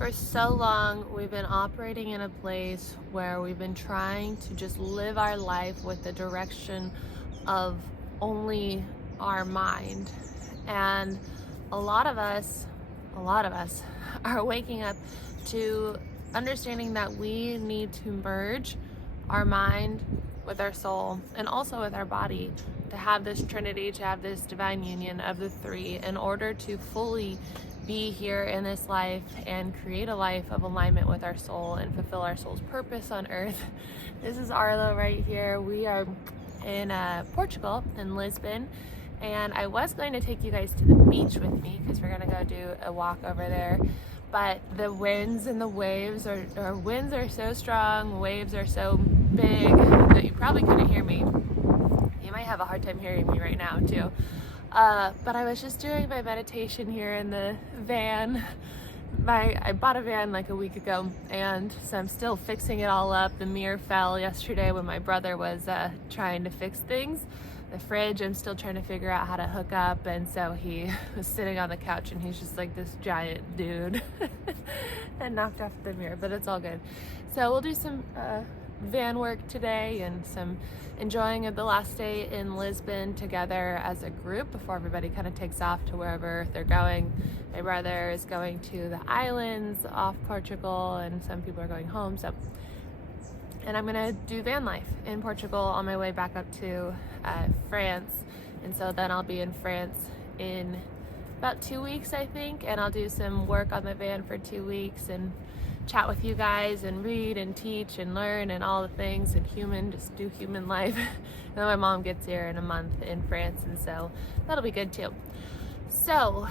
For so long, we've been operating in a place where we've been trying to just live our life with the direction of only our mind. And a lot of us are waking up to understanding that we need to merge our mind with our soul and also with our body to have this trinity, to have this divine union of the three in order to fully be here in this life and create a life of alignment with our soul and fulfill our soul's purpose on earth. This is Arlo right here. We are in Portugal, in Lisbon, and I was going to take you guys to the beach with me because we're gonna go do a walk over there, but the winds and the waves winds are so strong, waves are so big that you probably couldn't hear me. You might have a hard time hearing me right now too. But I was just doing my meditation here in the van. I bought a van like a week ago, and so I'm still fixing it all up. The mirror fell yesterday when my brother was trying to fix things. The fridge I'm still trying to figure out how to hook up, and so he was sitting on the couch and he's just like this giant dude and knocked off the mirror, but it's all good. So we'll do some van work today and some enjoying of the last day in Lisbon together as a group before everybody kind of takes off to wherever they're going. My brother is going to the islands off Portugal and some people are going home. And I'm gonna do van life in Portugal on my way back up to France. And so then I'll be in France in about 2 weeks, I think, and I'll do some work on the van for 2 weeks and chat with you guys and read and teach and learn and all the things and just do human life. And then my mom gets here in a month in France, and so that'll be good too. So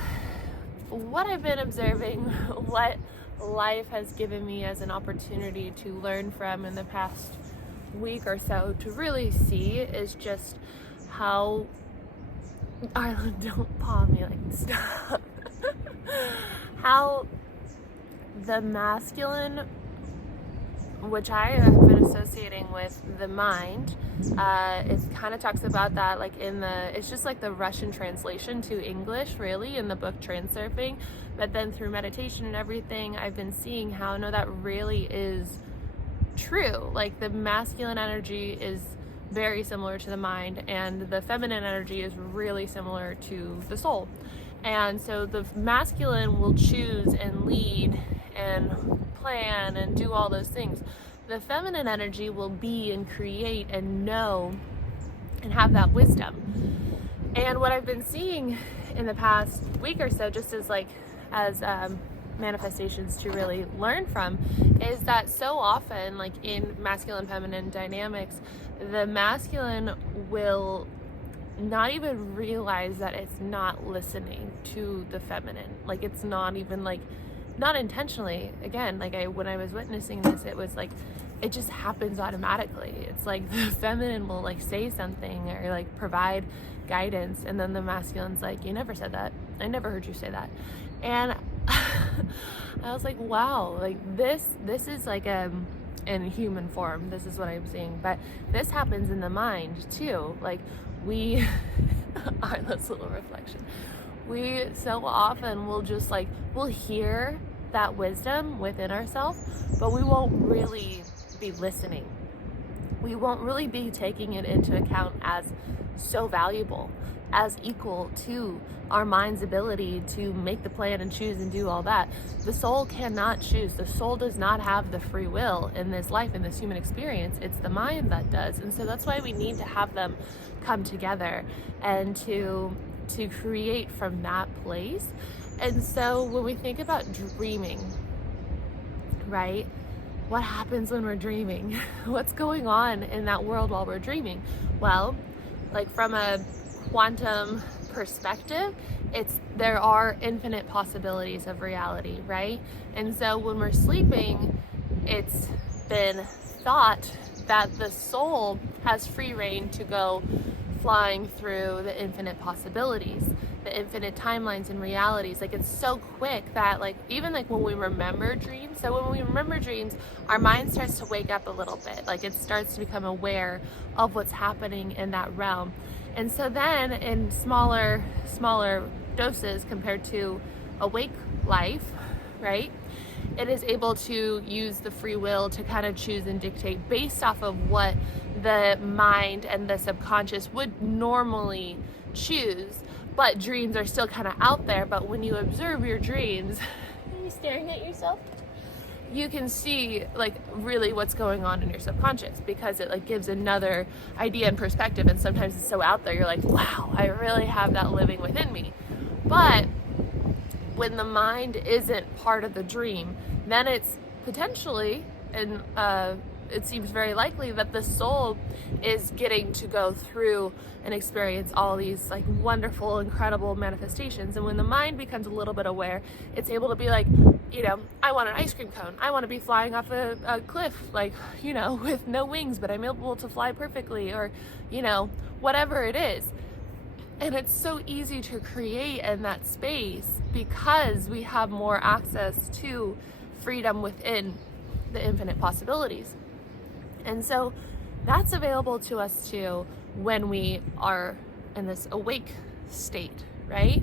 what I've been observing, what life has given me as an opportunity to learn from in the past week or so to really see is just how Ireland, don't paw me, like, stop. How the masculine, which I have been associating with the mind, it kind of talks about that like it's just like the Russian translation to English really in the book Transurfing, but then through meditation and everything I've been seeing how no, that really is true. Like the masculine energy is very similar to the mind and the feminine energy is really similar to the soul. And so the masculine will choose and lead and plan and do all those things. The feminine energy will be and create and know and have that wisdom. And what I've been seeing in the past week or so, just as manifestations to really learn from, is that so often, like in masculine feminine dynamics, the masculine will not even realize that it's not listening to the feminine. Like it's not even like, not intentionally. Again, like when I was witnessing this, it was like, it just happens automatically. It's like the feminine will like say something or like provide guidance, and then the masculine's like, you never said that. I never heard you say that. And I was like, wow, like this is like in human form, this is what I'm seeing, but this happens in the mind too. Like we this little reflection, we so often will just like, we'll hear that wisdom within ourselves, but we won't really be listening. We won't really be taking it into account as so valuable, as equal to our mind's ability to make the plan and choose and do all that. The soul cannot choose. The soul does not have the free will in this life, in this human experience. It's the mind that does. And so that's why we need to have them come together and to create from that place. And so when we think about dreaming, right? What happens when we're dreaming? What's going on in that world while we're dreaming? Well, like from a quantum perspective, there are infinite possibilities of reality, right? And so when we're sleeping, it's been thought that the soul has free reign to go flying through the infinite possibilities, the infinite timelines and realities. Like it's so quick that like even like when we remember dreams, so when we remember dreams, our mind starts to wake up a little bit, like it starts to become aware of what's happening in that realm. And so then in smaller doses compared to awake life, right? it is able to use the free will to kind of choose and dictate based off of what the mind and the subconscious would normally choose. But dreams are still kind of out there. But when you observe your dreams, are you staring at yourself? You can see like really what's going on in your subconscious, because it like gives another idea and perspective. And sometimes it's so out there, you're like, wow, I really have that living within me. But when the mind isn't part of the dream, then it's potentially, and it seems very likely, that the soul is getting to go through and experience all these like wonderful, incredible manifestations. And when the mind becomes a little bit aware, it's able to be like, you know, I want an ice cream cone. I want to be flying off a cliff, like, you know, with no wings, but I'm able to fly perfectly, or, you know, whatever it is. And it's so easy to create in that space because we have more access to freedom within the infinite possibilities. And so that's available to us too when we are in this awake state, right?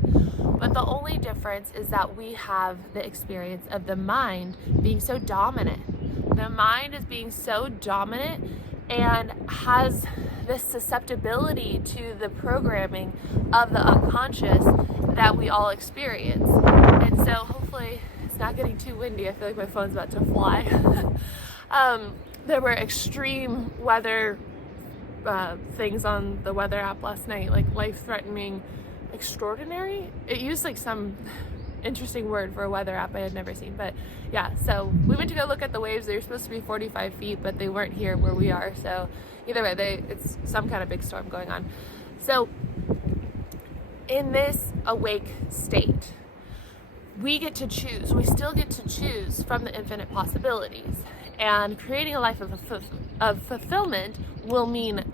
But the only difference is that we have the experience of the mind being so dominant. The mind is being so dominant and has this susceptibility to the programming of the unconscious that we all experience. And so hopefully it's not getting too windy. I feel like my phone's about to fly. There were extreme weather things on the weather app last night, like life-threatening, extraordinary. It used like some interesting word for a weather app I had never seen. But yeah, so we went to go look at the waves. They were supposed to be 45 feet, but they weren't here where we are. So either way, it's some kind of big storm going on. So in this awake state, we get to choose. We still get to choose from the infinite possibilities. And creating a life of fulfillment will mean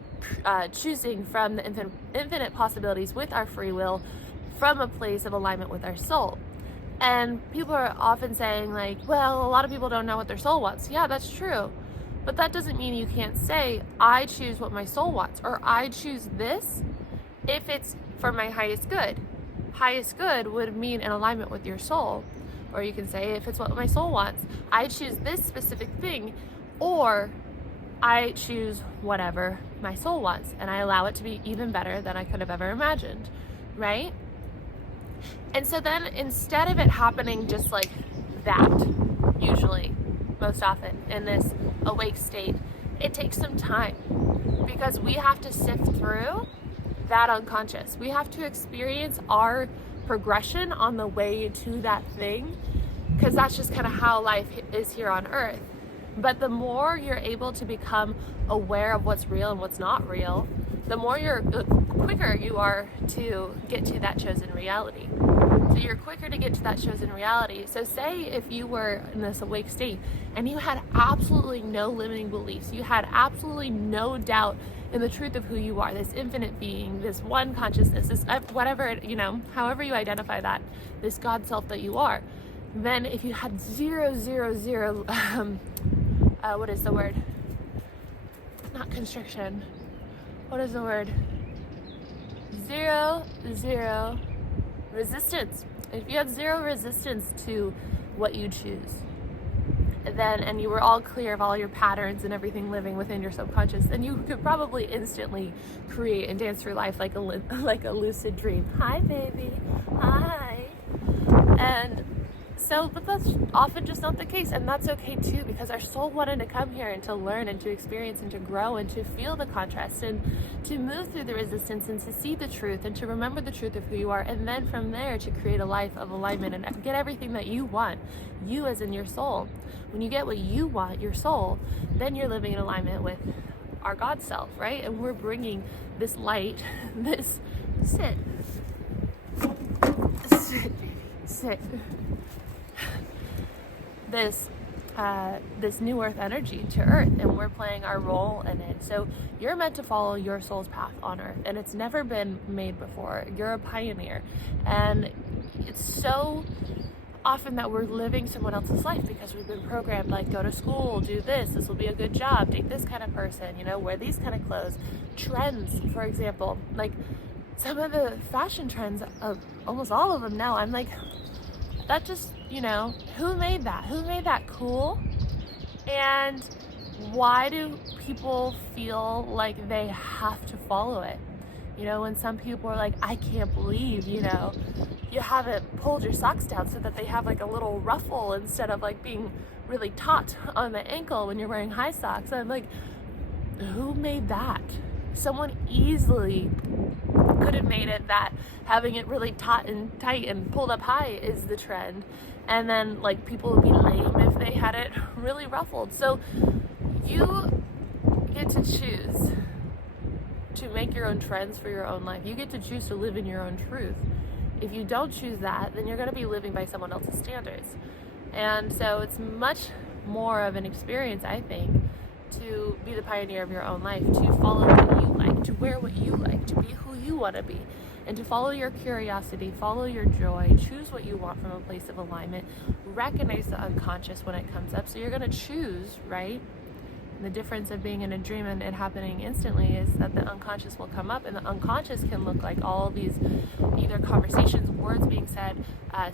choosing from the infinite possibilities with our free will from a place of alignment with our soul. And people are often saying like, well, a lot of people don't know what their soul wants. Yeah, that's true. But that doesn't mean you can't say, I choose what my soul wants, or I choose this if it's for my highest good. Highest good would mean in alignment with your soul. Or you can say, if it's what my soul wants, I choose this specific thing, or I choose whatever my soul wants, and I allow it to be even better than I could have ever imagined, right? And so then instead of it happening just like that, usually, most often, in this awake state, it takes some time, because we have to sift through that unconscious. We have to experience our progression on the way to that thing, because that's just kind of how life is here on earth. But the more you're able to become aware of what's real and what's not real, the quicker you are to get to that chosen reality. So you're quicker to get to that chosen reality. So say if you were in this awake state and you had absolutely no limiting beliefs, you had absolutely no doubt in the truth of who you are, this infinite being, this one consciousness, this whatever, you know, however you identify that, this God self that you are, then if you had zero, what is the word? Not constriction. What is the word? Zero resistance. If you had zero resistance to what you choose, then, and you were all clear of all your patterns and everything living within your subconscious, then you could probably instantly create and dance through life like a lucid dream. Hi, baby. Hi. And so, but that's often just not the case, and that's okay too, because our soul wanted to come here and to learn and to experience and to grow and to feel the contrast and to move through the resistance and to see the truth and to remember the truth of who you are, and then from there to create a life of alignment and get everything that you want, you as in your soul. When you get what you want, your soul, then you're living in alignment with our God self, right? And we're bringing this light, this sit, this new earth energy to earth, and we're playing our role in it. So you're meant to follow your soul's path on earth, and it's never been made before. You're a pioneer, and it's so often that we're living someone else's life because we've been programmed, like, go to school, do this will be a good job, date this kind of person, you know, wear these kind of clothes. Trends, for example, like some of the fashion trends of almost all of them now, I'm like, that just, who made that? Who made that cool? And why do people feel like they have to follow it? When some people are like, I can't believe, you haven't pulled your socks down so that they have like a little ruffle instead of like being really taut on the ankle when you're wearing high socks. I'm like, who made that? Someone easily could have made it that having it really taut and tight and pulled up high is the trend. And then like people would be lame if they had it really ruffled. So you get to choose to make your own trends for your own life. You get to choose to live in your own truth. If you don't choose that, then you're going to be living by someone else's standards. And so it's much more of an experience, I think, to be the pioneer of your own life, to follow what you like, to wear what you like, to be who you want to be, and to follow your curiosity, follow your joy, choose what you want from a place of alignment, recognize the unconscious when it comes up. So you're going to choose, right? The difference of being in a dream and it happening instantly is that the unconscious will come up, and the unconscious can look like all these either conversations, words being said,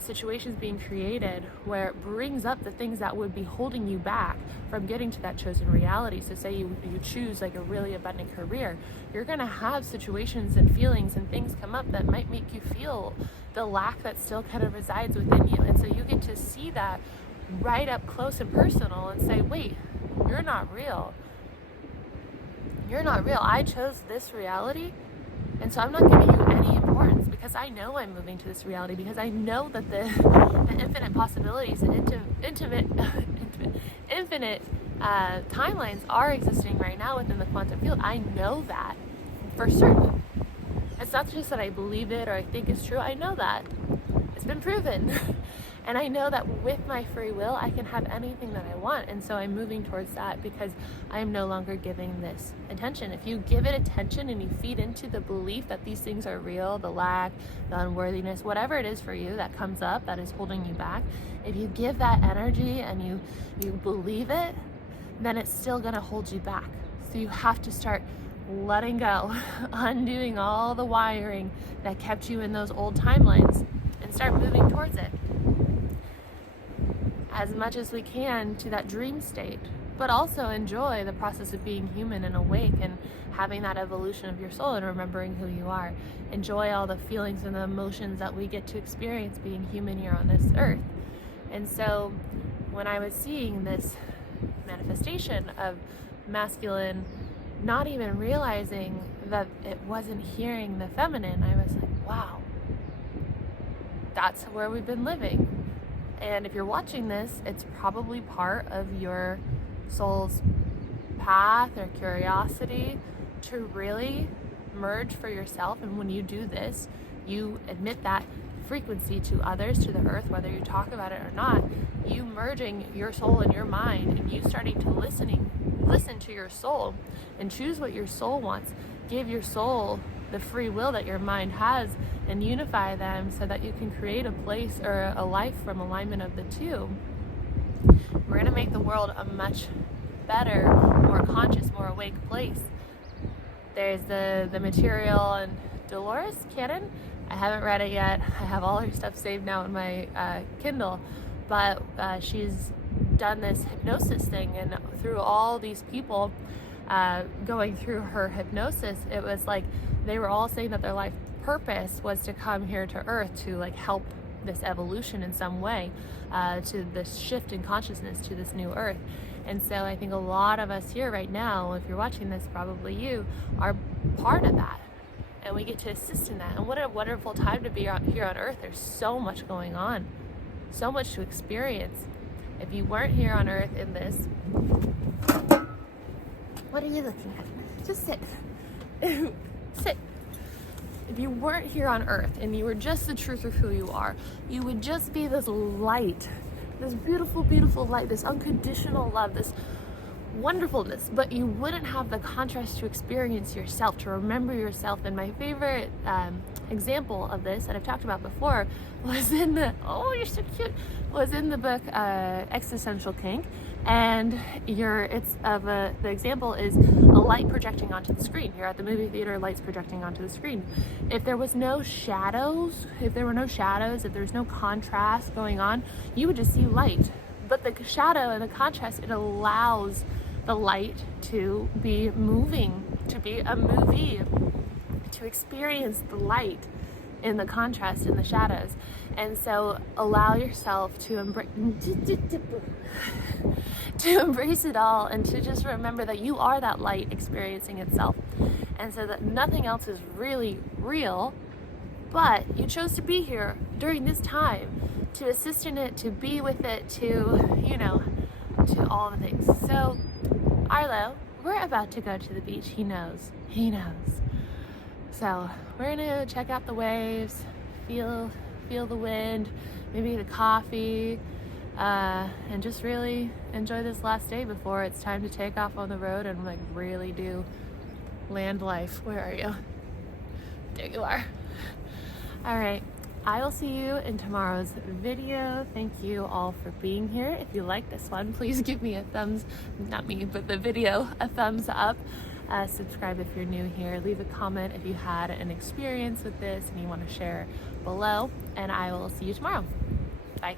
situations being created where it brings up the things that would be holding you back from getting to that chosen reality. So say you choose like a really abundant career, you're going to have situations and feelings and things come up that might make you feel the lack that still kind of resides within you. And so you get to see that right up close and personal and say, wait, you're not real. You're not real. I chose this reality, and so I'm not giving you any importance because I know I'm moving to this reality, because I know that the infinite possibilities and infinite timelines are existing right now within the quantum field. I know that for certain. It's not just that I believe it or I think it's true. I know that. It's been proven. And I know that with my free will, I can have anything that I want. And so I'm moving towards that because I am no longer giving this attention. If you give it attention and you feed into the belief that these things are real, the lack, the unworthiness, whatever it is for you that comes up that is holding you back, if you give that energy and you believe it, then it's still going to hold you back. So you have to start letting go, undoing all the wiring that kept you in those old timelines, and start moving towards it as much as we can to that dream state, but also enjoy the process of being human and awake and having that evolution of your soul and remembering who you are. Enjoy all the feelings and the emotions that we get to experience being human here on this earth. And so when I was seeing this manifestation of masculine, not even realizing that it wasn't hearing the feminine, I was like, wow, that's where we've been living. And if you're watching this, it's probably part of your soul's path or curiosity to really merge for yourself. And when you do this, you admit that frequency to others, to the earth, whether you talk about it or not. You merging your soul and your mind, and you starting to listen to your soul and choose what your soul wants. Give your soul the free will that your mind has and unify them so that you can create a place or a life from alignment of the two. We're going to make the world a much better, more conscious, more awake place. There's the material and Dolores Cannon. I haven't read it yet. I have all her stuff saved now in my Kindle, but she's done this hypnosis thing, and through all these people going through her hypnosis, it was like they were all saying that their life purpose was to come here to earth to like help this evolution in some way, to this shift in consciousness to this new earth. And so I think a lot of us here right now, if you're watching this, probably you, are part of that, and we get to assist in that. And what a wonderful time to be here on earth. There's so much going on, so much to experience. If you weren't here on earth in this, what are you looking at? Just sit. Sit. If you weren't here on earth and you were just the truth of who you are, you would just be this light, this beautiful, beautiful light, this unconditional love, this wonderfulness, but you wouldn't have the contrast to experience yourself, to remember yourself. And my favorite example of this that I've talked about before was in the, oh, you're so cute, was in the book Existential Kink. And the example is a light projecting onto the screen. You're at the movie theater, lights projecting onto the screen. If there was no shadows, if there was no contrast going on, you would just see light. But the shadow and the contrast, it allows the light to be moving, to be a movie, to experience the light in the contrast, in the shadows. And so allow yourself to embrace it all, and to just remember that you are that light experiencing itself. And so that nothing else is really real, but you chose to be here during this time to assist in it, to be with it, to, you know, to all the things. So Arlo, we're about to go to the beach. He knows. So we're gonna check out the waves, feel the wind, maybe the coffee, and just really enjoy this last day before it's time to take off on the road and like really do land life. Where are you? There you are. All right. I will see you in tomorrow's video. Thank you all for being here. If you like this one, please give me a the video, a thumbs up. Subscribe if you're new here. Leave a comment if you had an experience with this and you want to share below. And I will see you tomorrow. Bye.